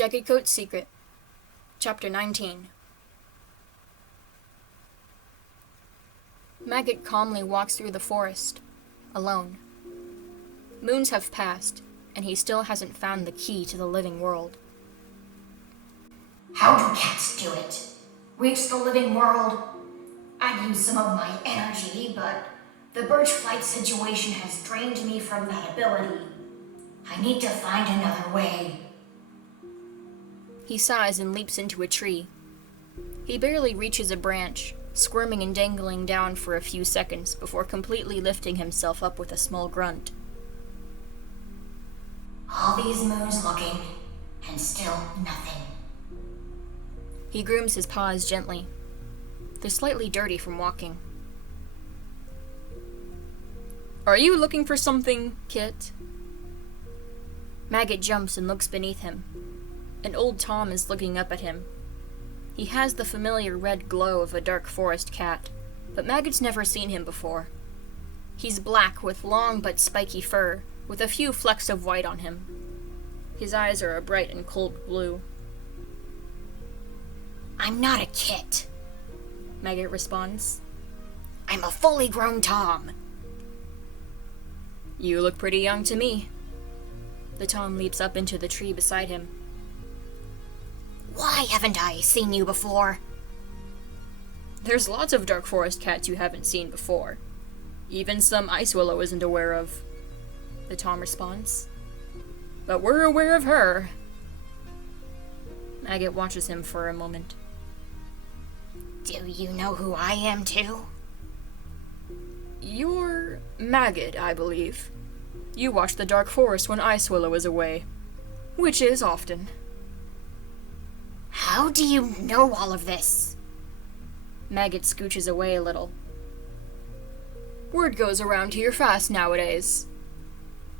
Jaggedcoat's Secret, Chapter 19. Maggot calmly walks through the forest, alone. Moons have passed, and he still hasn't found the key to the living world. How do cats do it? Reach the living world? I'd use some of my energy, but the birch flight situation has drained me from that ability. I need to find another way. He sighs and leaps into a tree. He barely reaches a branch, squirming and dangling down for a few seconds before completely lifting himself up with a small grunt. All these moons looking, and still nothing. He grooms his paws gently. They're slightly dirty from walking. Are you looking for something, Kit? Maggot jumps and looks beneath him. An old Tom is looking up at him. He has the familiar red glow of a dark forest cat, but Maggot's never seen him before. He's black with long but spiky fur, with a few flecks of white on him. His eyes are a bright and cold blue. I'm not a kit, Maggot responds. I'm a fully grown Tom. You look pretty young to me. The Tom leaps up into the tree beside him. Why haven't I seen you before? There's lots of dark forest cats you haven't seen before. Even some Ice Willow isn't aware of, the Tom responds. But we're aware of her. Maggot watches him for a moment. Do you know who I am, too? You're Maggot, I believe. You watch the dark forest when Ice Willow is away, which is often. How do you know all of this? Maggot scooches away a little. Word goes around here fast nowadays,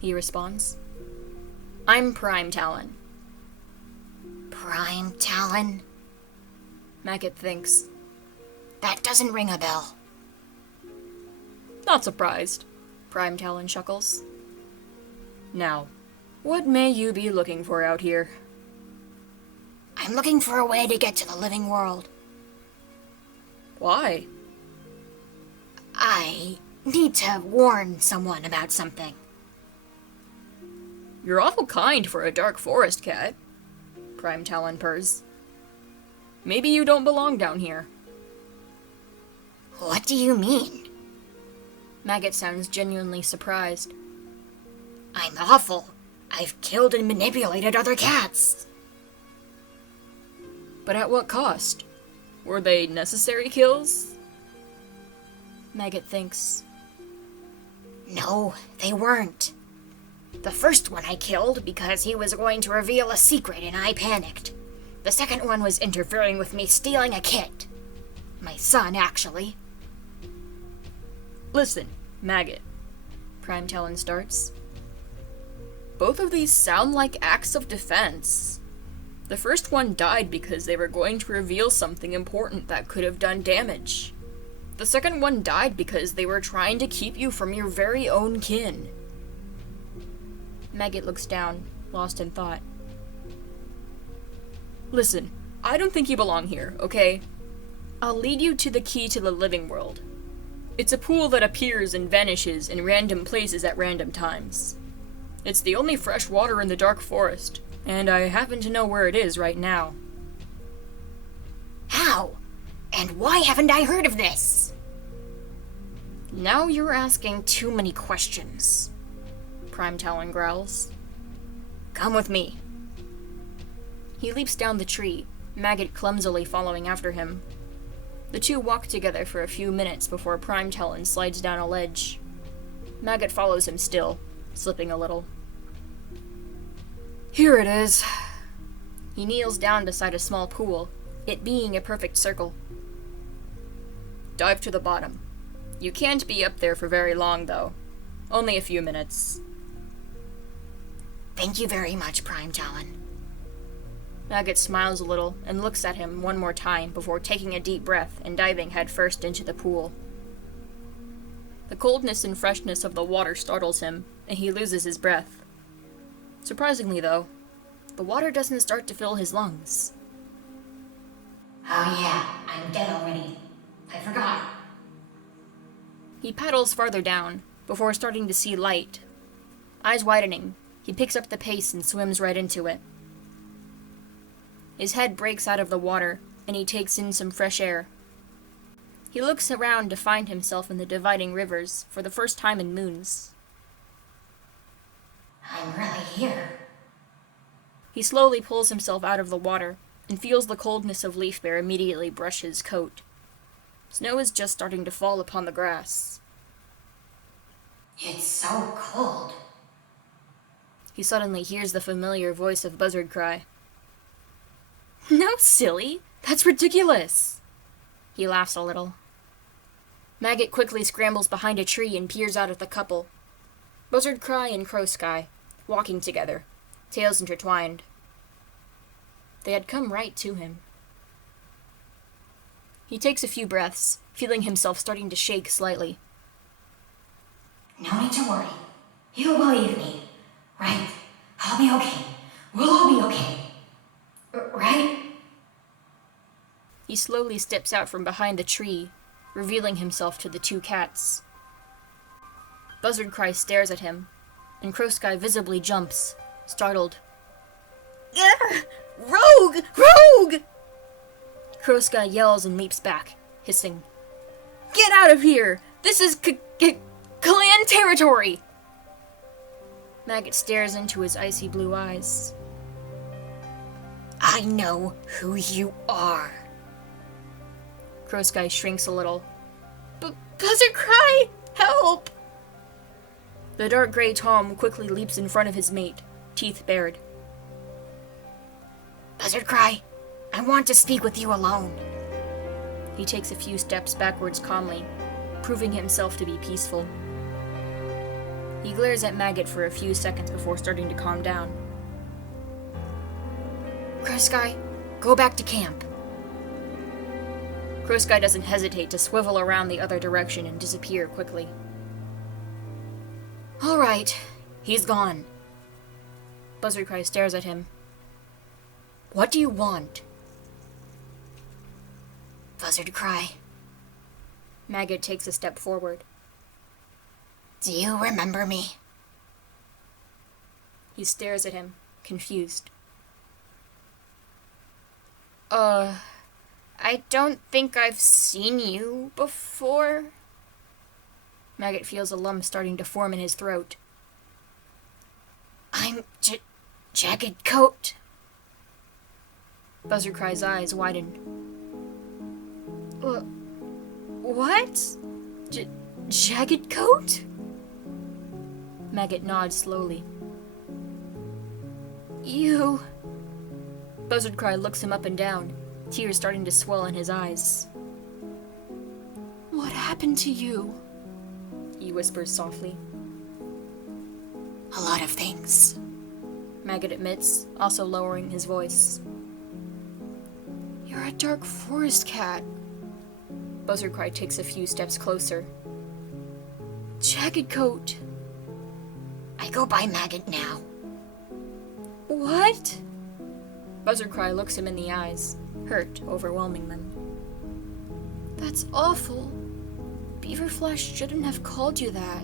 he responds. I'm Prime Talon. Prime Talon? Maggot thinks. That doesn't ring a bell. Not surprised, Prime Talon chuckles. Now, what may you be looking for out here? I'm looking for a way to get to the living world. Why? I need to warn someone about something. You're awful kind for a dark forest cat, Prime Talon purrs. Maybe you don't belong down here. What do you mean? Maggot sounds genuinely surprised. I'm awful. I've killed and manipulated other cats. But at what cost? Were they necessary kills? Maggot thinks. No, they weren't. The first one I killed because he was going to reveal a secret and I panicked. The second one was interfering with me stealing a kit. My son, actually. Listen, Maggot, Prime Talon starts. Both of these sound like acts of defense. The first one died because they were going to reveal something important that could have done damage. The second one died because they were trying to keep you from your very own kin. Maggot looks down, lost in thought. Listen, I don't think you belong here, okay? I'll lead you to the key to the living world. It's a pool that appears and vanishes in random places at random times. It's the only fresh water in the dark forest, and I happen to know where it is right now. How? And why haven't I heard of this? Now you're asking too many questions, Prime Talon growls. Come with me. He leaps down the tree, Maggot clumsily following after him. The two walk together for a few minutes before Prime Talon slides down a ledge. Maggot follows him still, slipping a little. Here it is. He kneels down beside a small pool, it being a perfect circle. Dive to the bottom. You can't be up there for very long, though. Only a few minutes. Thank you very much, Prime Talon. Maggot smiles a little and looks at him one more time before taking a deep breath and diving headfirst into the pool. The coldness and freshness of the water startles him, and he loses his breath. Surprisingly, though, the water doesn't start to fill his lungs. Oh yeah, I'm dead already. I forgot. He paddles farther down, before starting to see light. Eyes widening, he picks up the pace and swims right into it. His head breaks out of the water, and he takes in some fresh air. He looks around to find himself in the dividing rivers for the first time in moons. I'm really here. He slowly pulls himself out of the water, and feels the coldness of Leaf Bear immediately brush his coat. Snow is just starting to fall upon the grass. It's so cold. He suddenly hears the familiar voice of Buzzard Cry. No, silly! That's ridiculous! He laughs a little. Maggot quickly scrambles behind a tree and peers out at the couple. Buzzard Cry and Crow Sky, walking together, tails intertwined. They had come right to him. He takes a few breaths, feeling himself starting to shake slightly. No need to worry. You'll believe me, right? I'll be okay. We'll all be okay. Right? He slowly steps out from behind the tree, revealing himself to the two cats. Buzzard Cry stares at him, and Crow Sky visibly jumps, startled. Grr! Rogue! Rogue! Crow Sky yells and leaps back, hissing. Get out of here! This is clan territory! Maggot stares into his icy blue eyes. I know who you are. Crow Sky shrinks a little. Buzzard Cry! Help! The dark gray Tom quickly leaps in front of his mate, teeth bared. Buzzard Cry, I want to speak with you alone. He takes a few steps backwards calmly, proving himself to be peaceful. He glares at Maggot for a few seconds before starting to calm down. Crow Sky, go back to camp. Crow Sky doesn't hesitate to swivel around the other direction and disappear quickly. All right, he's gone. Buzzard Cry stares at him. What do you want? Buzzard Cry. Maggot takes a step forward. Do you remember me? He stares at him, confused. I don't think I've seen you before. Maggot feels a lump starting to form in his throat. I'm Jaggedcoat. Buzzard Cry's eyes widen. What? Jaggedcoat? Maggot nods slowly. You... Buzzard Cry looks him up and down, tears starting to swell in his eyes. What happened to you? He whispers softly. A lot of things. Maggot admits, also lowering his voice. You're a dark forest cat. Buzzard Cry takes a few steps closer. Jaggedcoat. I go by Maggot now. What? Buzzard Cry looks him in the eyes, hurt overwhelming them. That's awful. Beaverflesh shouldn't have called you that.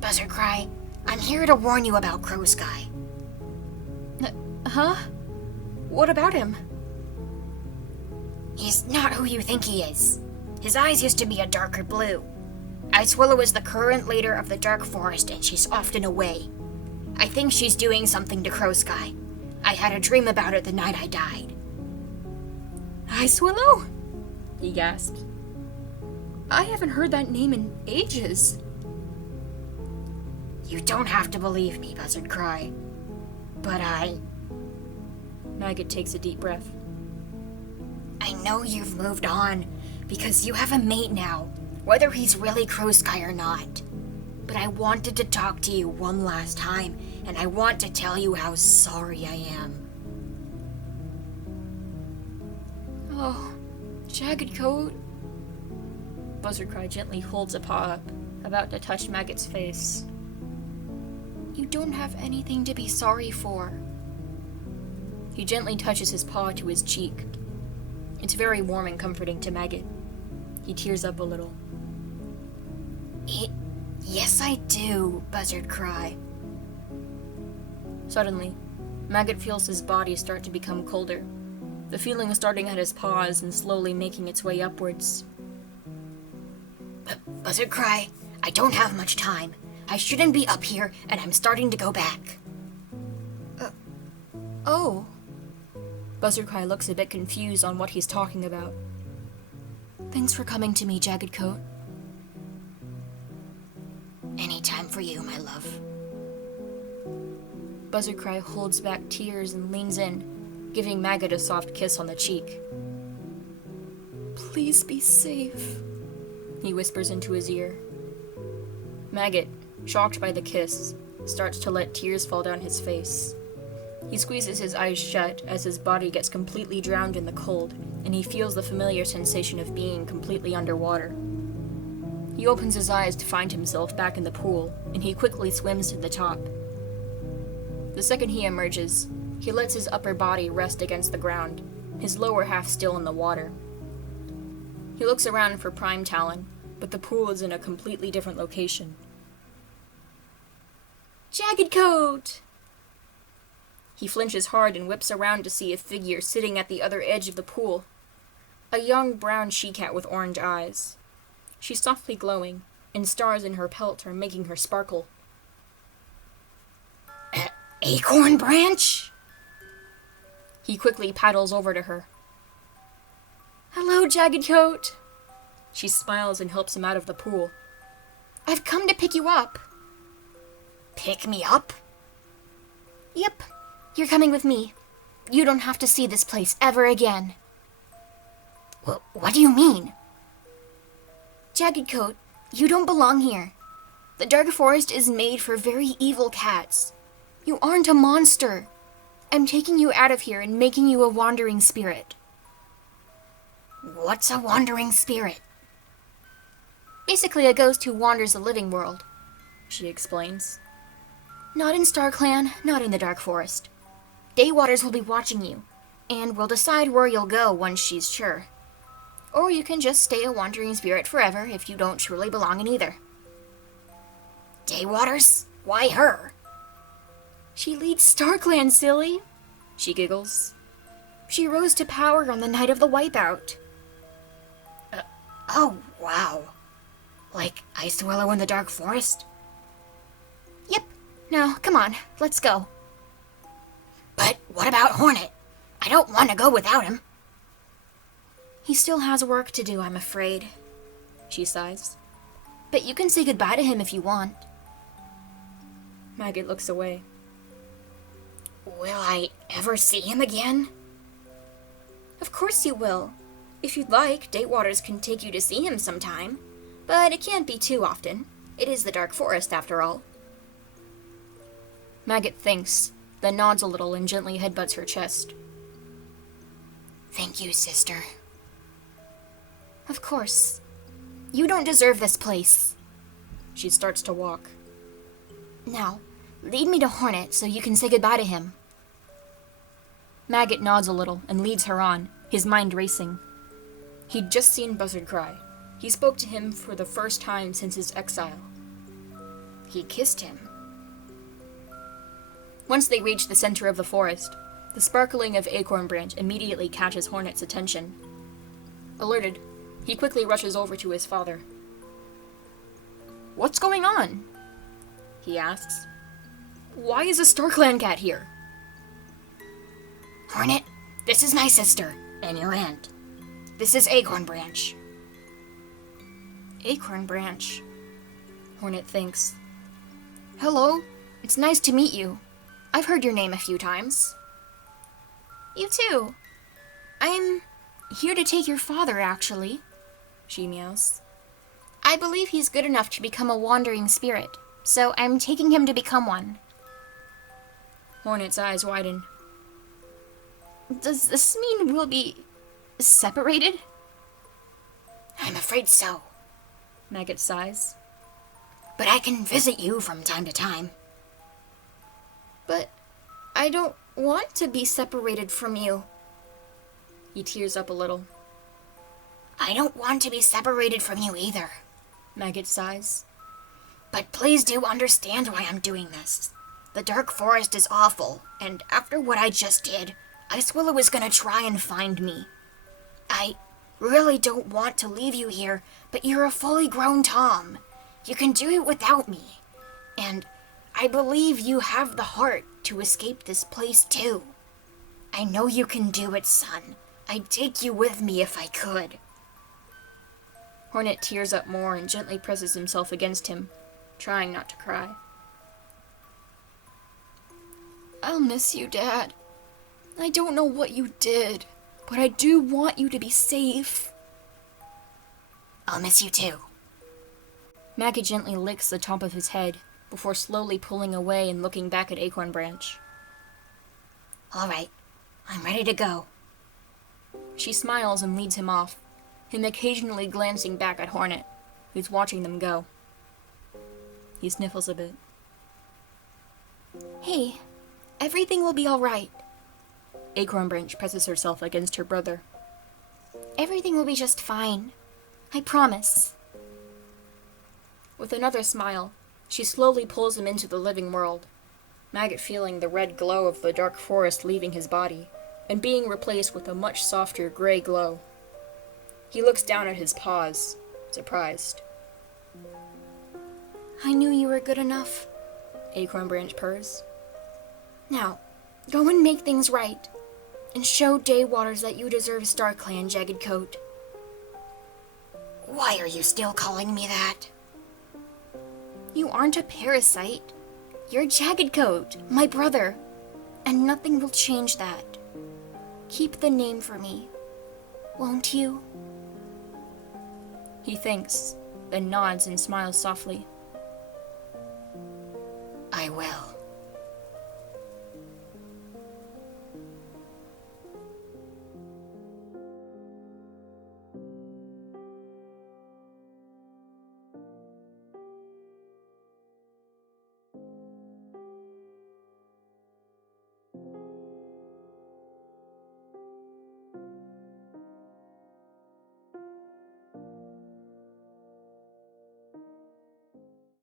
Buzzard Cry, I'm here to warn you about Crow Sky. Huh? What about him? He's not who you think he is. His eyes used to be a darker blue. Icewillow is the current leader of the Dark Forest, and she's often away. I think she's doing something to Crow Sky. I had a dream about it the night I died. Icewillow? He gasped. I haven't heard that name in ages. You don't have to believe me, Buzzard Cry. But Maggot takes a deep breath. I know you've moved on, because you have a mate now, whether he's really Crow Sky or not. But I wanted to talk to you one last time, and I want to tell you how sorry I am. Oh, Jaggedcoat. Buzzard Cry gently holds a paw up, about to touch Maggot's face. You don't have anything to be sorry for. He gently touches his paw to his cheek. It's very warm and comforting to Maggot. He tears up a little. Yes, I do, Buzzard Cry. Suddenly, Maggot feels his body start to become colder. The feeling starting at his paws and slowly making its way upwards. Buzzard Cry, I don't have much time. I shouldn't be up here, and I'm starting to go back. Oh. Buzzard Cry looks a bit confused on what he's talking about. Thanks for coming to me, Jaggedcoat. Any time for you, my love. Buzzard Cry holds back tears and leans in, giving Maggot a soft kiss on the cheek. Please be safe, he whispers into his ear. Maggot, shocked by the kiss, starts to let tears fall down his face. He squeezes his eyes shut as his body gets completely drowned in the cold, and he feels the familiar sensation of being completely underwater. He opens his eyes to find himself back in the pool, and he quickly swims to the top. The second he emerges, he lets his upper body rest against the ground, his lower half still in the water. He looks around for Prime Talon, but the pool is in a completely different location. Jaggedcoat! He flinches hard and whips around to see a figure sitting at the other edge of the pool. A young brown she-cat with orange eyes. She's softly glowing, and stars in her pelt are making her sparkle. Acorn Branch? He quickly paddles over to her. Hello, Jaggedcoat! She smiles and helps him out of the pool. I've come to pick you up. Pick me up? Yep, you're coming with me. You don't have to see this place ever again. What do you mean? Jaggedcoat, you don't belong here. The Dark Forest is made for very evil cats. You aren't a monster. I'm taking you out of here and making you a wandering spirit. What's a wandering spirit? Basically a ghost who wanders the living world, she explains. Not in StarClan, not in the Dark Forest. Daywaters will be watching you, and will decide where you'll go once she's sure. Or you can just stay a wandering spirit forever if you don't truly belong in either. Daywaters? Why her? She leads StarClan, silly, she giggles. She rose to power on the night of the wipeout. Oh, wow. Like Ice Willow in the Dark Forest? Yep. Now, come on, let's go. But what about Hornet? I don't want to go without him. He still has work to do, I'm afraid, she sighs. But you can say goodbye to him if you want. Maggot looks away. Will I ever see him again? Of course you will. If you'd like, Datewaters can take you to see him sometime. But it can't be too often. It is the Dark Forest, after all. Maggot thinks, then nods a little and gently headbutts her chest. Thank you, sister. Of course. You don't deserve this place. She starts to walk. Now, lead me to Hornet so you can say goodbye to him. Maggot nods a little and leads her on, his mind racing. He'd just seen Buzzard Cry. He spoke to him for the first time since his exile. He kissed him. Once they reach the center of the forest, the sparkling of Acorn Branch immediately catches Hornet's attention. Alerted, he quickly rushes over to his father. What's going on? He asks. Why is a StarClan cat here? Hornet, this is my sister, and your aunt. This is Acorn Branch. Acorn Branch, Hornet thinks. Hello, it's nice to meet you. I've heard your name a few times. You too. I'm here to take your father, actually, she meows. I believe he's good enough to become a wandering spirit, so I'm taking him to become one. Hornet's eyes widen. Does this mean we'll be separated? I'm afraid so. Maggot sighs. But I can visit you from time to time. But I don't want to be separated from you. He tears up a little. I don't want to be separated from you either. Maggot sighs. But please do understand why I'm doing this. The dark forest is awful, and after what I just did, Icewillow is gonna try and find me. I really don't want to leave you here, but you're a fully grown Tom. You can do it without me. And I believe you have the heart to escape this place too. I know you can do it, son. I'd take you with me if I could. Hornet tears up more and gently presses himself against him, trying not to cry. I'll miss you, Dad. I don't know what you did, but I do want you to be safe. I'll miss you too. Maggot gently licks the top of his head before slowly pulling away and looking back at Acorn Branch. All right, I'm ready to go. She smiles and leads him off, him occasionally glancing back at Hornet, who's watching them go. He sniffles a bit. Hey, everything will be all right. Acorn Branch presses herself against her brother. Everything will be just fine. I promise. With another smile, she slowly pulls him into the living world, Maggot feeling the red glow of the dark forest leaving his body, and being replaced with a much softer gray glow. He looks down at his paws, surprised. I knew you were good enough, Acorn Branch purrs. Now, go and make things right, and show Daywaters that you deserve StarClan, Jaggedcoat. Why are you still calling me that? You aren't a parasite. You're Jaggedcoat, my brother, and nothing will change that. Keep the name for me, won't you? He thinks, then nods and smiles softly. I will.